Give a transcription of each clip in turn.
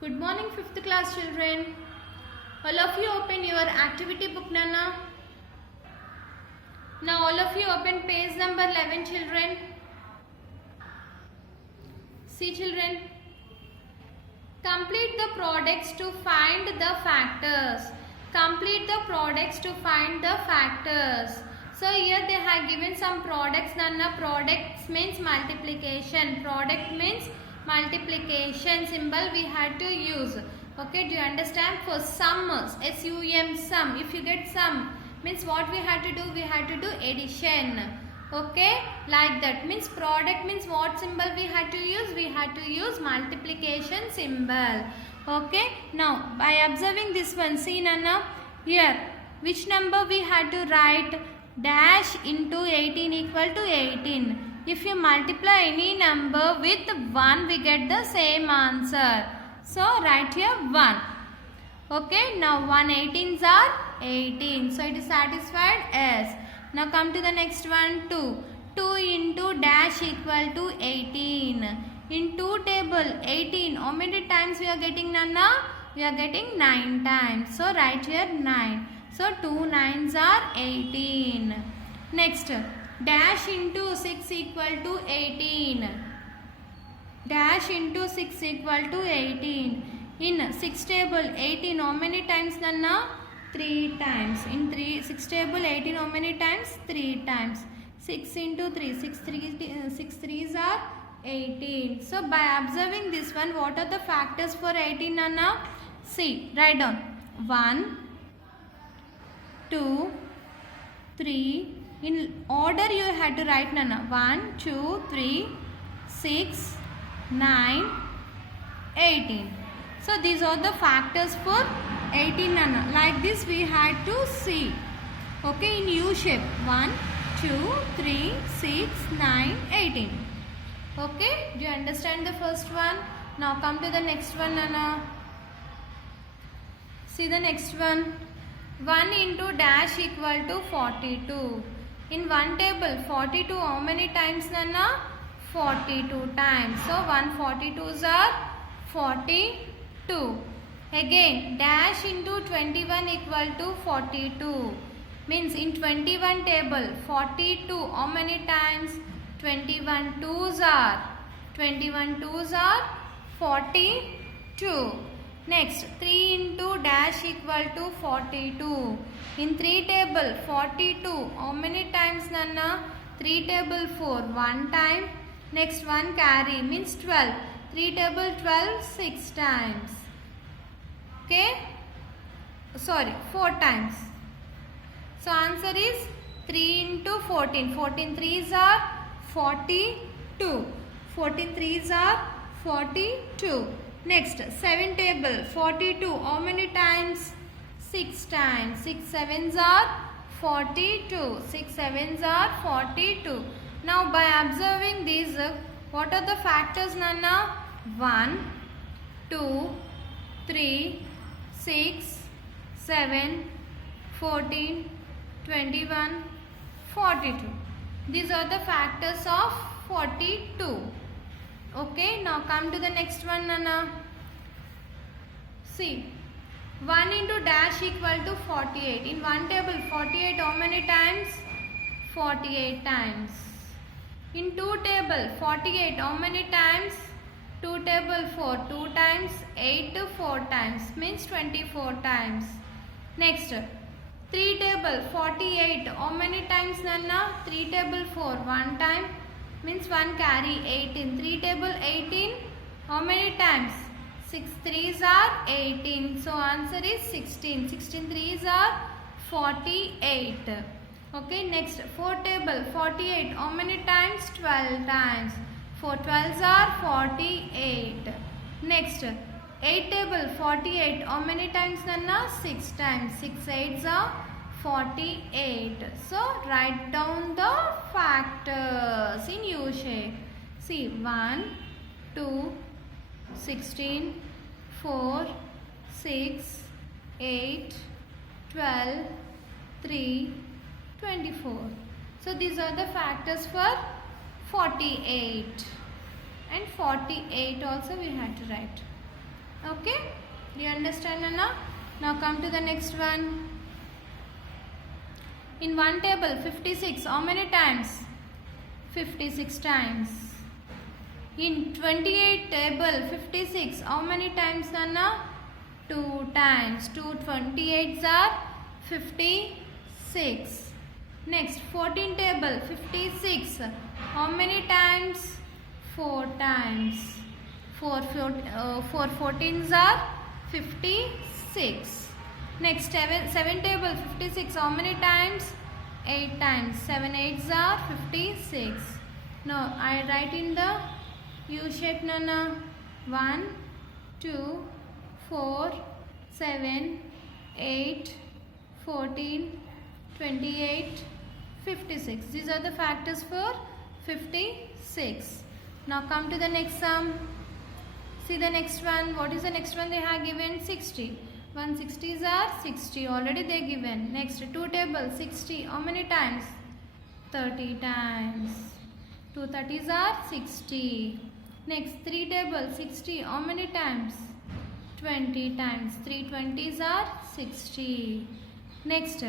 Good morning, 5th class children. All of you open your activity book, Nana. Now all of you open page number 11, children. See, children. Complete the products to find the factors. Complete the products to find the factors. So here they have given some products, Nana. Products means multiplication. Product means multiplication symbol we had to use. Okay, do you understand? For sum, S-U-M, sum. If you get sum, means what we had to do? We had to do addition. Okay, like that. Means product means what symbol we had to use? We had to use multiplication symbol. Okay, now by observing this one, see Nana, here which number we had to write? Dash into 18 equal to 18. If you multiply any number with 1, we get the same answer. So write here 1. Okay, now 1 18s are 18. So it is satisfied? Yes. Now come to the next one, 2. 2 into dash equal to 18. In 2 table, 18. How many times we are getting, Nana? We are getting 9 times. So write here 9. So 2 9s are 18. Next, dash into 6 equal to 18. Dash into 6 equal to 18. In 6 table, 18. How many times, Nana? 3 times. In 6 table, 18. How many times? 3 times. 6 into 3. 6 3s are 18. So by observing this one, what are the factors for 18, Nana? See, write down 1, 2, 3. In order you had to write, Nana. 1, 2, 3, 6, 9, 18. So these are the factors for 18, Nana. Like this we had to see. Okay, in U shape. 1, 2, 3, 6, 9, 18. Okay, do you understand the first one? Now come to the next one, Nana. See the next one. 1 into dash equal to 42. In one table, 42 how many times, Nana? 42 times. So 142s are 42. Again, dash into 21 equal to 42. Means in 21 table, 42 how many times? 21 2s are 42. Next, 3 into dash equal to 42. In 3 table, 42. How many times, Nana? 3 table 4. 1 time. Next one carry means 12. 3 table 12, 6 times. Okay? Sorry, 4 times. So answer is 3 into 14. 14 3s are 42. 14 3s are 42. Next, 7 table, 42. How many times? 6 times. 6 7s are 42. 6 7s are 42. Now, by observing these, what are the factors, Nana? 1, 2, 3, 6, 7, 14, 21, 42. These are the factors of 42. Okay, now come to the next one, Nana. See, 1 into dash equal to 48. In one table, 48 how many times? 48 times. In 2 table, 48 how many times? 2 table 4, 2 times, 8 to 4 times, means 24 times. Next, 3 table, 48, how many times, Nana? 3 table 4, 1 time, means 1 carry, 18. 3 table 18, how many times? 6 3s are 18. So answer is 16. 16 3s are 48. Okay, next 4 table 48, how many times? 12 times. 4 12s are 48. Next, 8 table 48, how many times, Nana? 6 times. 6 8s are 48. So write down the factors in U shape. See, 1, 2, 16, 4, 6, 8, 12, 3, 24. So these are the factors for 48. And 48 also we had to write. Okay, do you understand, Anna? Now come to the next one. In one table 56, how many times? 56 times. In 28 table 56, how many times, Nana? 2 times. 2 28s are 56. Next 14 table 56, how many times? 4 times. 4 14s are 56. Next 7 table 56, how many times? 8 times. 7 8s are 56. Now I write in the U shape, Nana. 1 2 4 7 8 14 28 56. These are the factors for 56. Now come to the next sum. See the next one. What is the next one they have given? 60. 160s are 60. Already they given. Next 2 table 60. How many times? 30 times. 2 30s are 60. Next 3 table 60. How many times? 20 times. 3 20s are 60. Next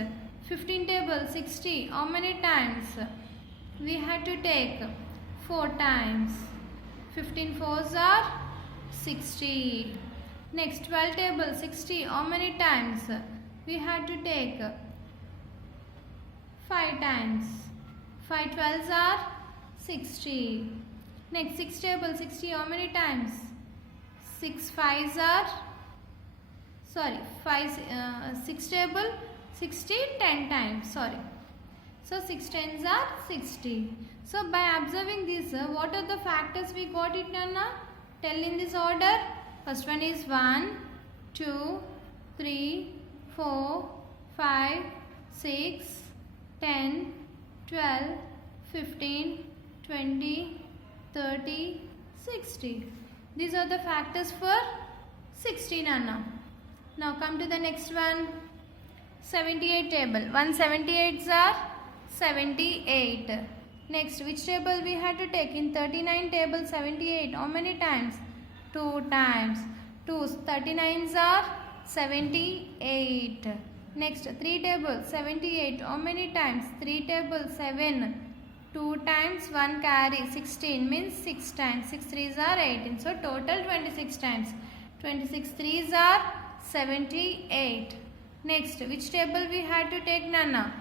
15 table 60. How many times? We had to take 4 times. 15 4s are 60. Next 12 table 60. How many times? We had to take 5 times. 5 12s are 60. Next 6 table 60. How many times? 6 5s are 6 table 60 10 times. So 6 10s are 60. So by observing this, what are the factors we got it, Nana? Tell in this order. First one is 1, 2, 3, 4, 5, 6, 10, 12, 15, 20, 30, 60. These are the factors for 60, Nana. Now come to the next one. 78 table. 178s are 78. Next, which table we had to take? In 39 table 78. How many times? 2 times. 2 39s are 78. Next 3 table 78. How many times? 3 table 7. 2 times 1 carry 16 means 6 times. 6 3s are 18. So total 26 times. 26 3s are 78. Next, which table we had to take, Nana?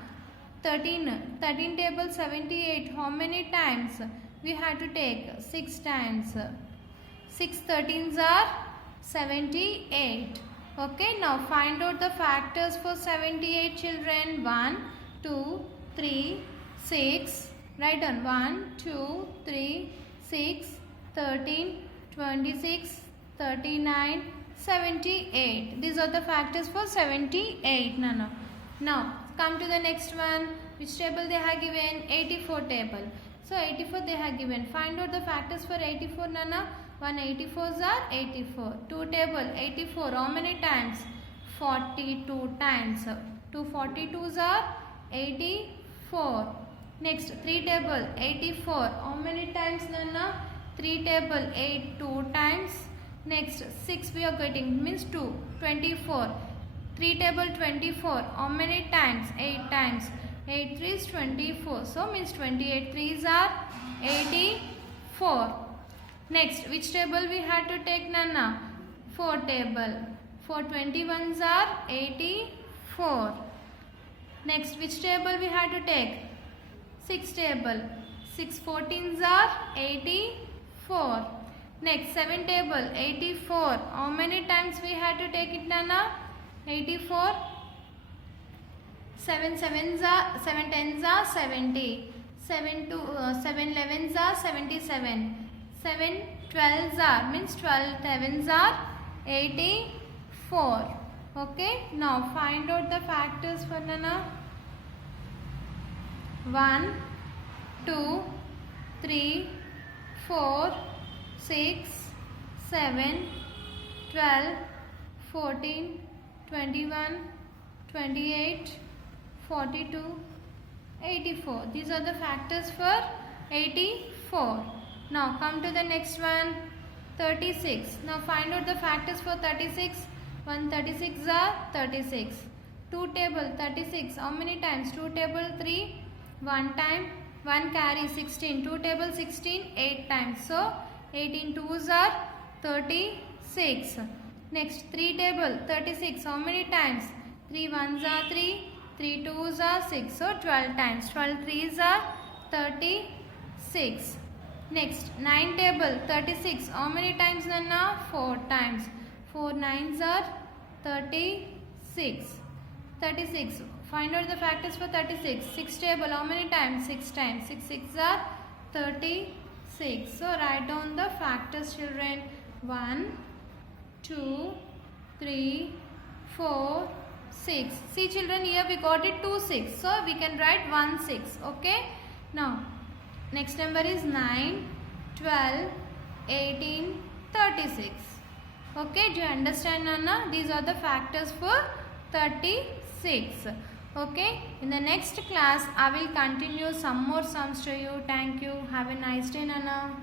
13 table 78. How many times? We had to take 6 times. 6 13s are 78. Okay, now find out the factors for 78, children. 1 2 3 6. Write down 1 2 3 6 13 26 39 78. These are the factors for 78, Nana. Now come to the next one. Which table they have given? 84 table. So 84 they have given. Find out the factors for 84, Nana. 184s are 84. 2 table 84. How many times? 42 times. 2 42s are 84. Next 3 table 84. How many times, Nana? 3 table 8 2 times. Next 6 we are getting means 2 24. 3 table 24. How many times? 8 times. 8 3s 24. So means 28 3s are 84. Next, which table we had to take, Nana? 4 table. 4 21s are 84. Next, which table we had to take? 6 table. 6 14s are 84. Next, 7 table 84. How many times we had to take it, Nana? 84. 7 7s are 7 10s are 70. 7 11s are 77. 7 12s are means 12 7s are 84. Okay, now find out the factors for Nana. 1 2 3 4 6 7 12 14 21 28 42 84. These are the factors for 84. Now come to the next one. 36. Now find out the factors for 36. 1 36 are 36. 2 table 36. How many times? 2 table 3. 1 time. 1 carry 16. 2 table 16. 8 times. So 18 2s are 36. Next 3 table 36. How many times? 3 1s are 3. 3 2s are 6. So 12 times. 12 3s are 36. Next 9 table 36. How many times Nanna? 4 times. 4 9s are 36. 36. Find out the factors for 36. 6 table. How many times? 6 times. 6 6 are 36. So write down the factors, children. 1 2 3 4 6. See children, here we got it 2 6. So we can write 1 6. Okay. Now next number is 9, 12, 18, 36. Okay, do you understand, Nana? These are the factors for 36. Okay, in the next class, I will continue some more sums to you. Thank you. Have a nice day, Nana.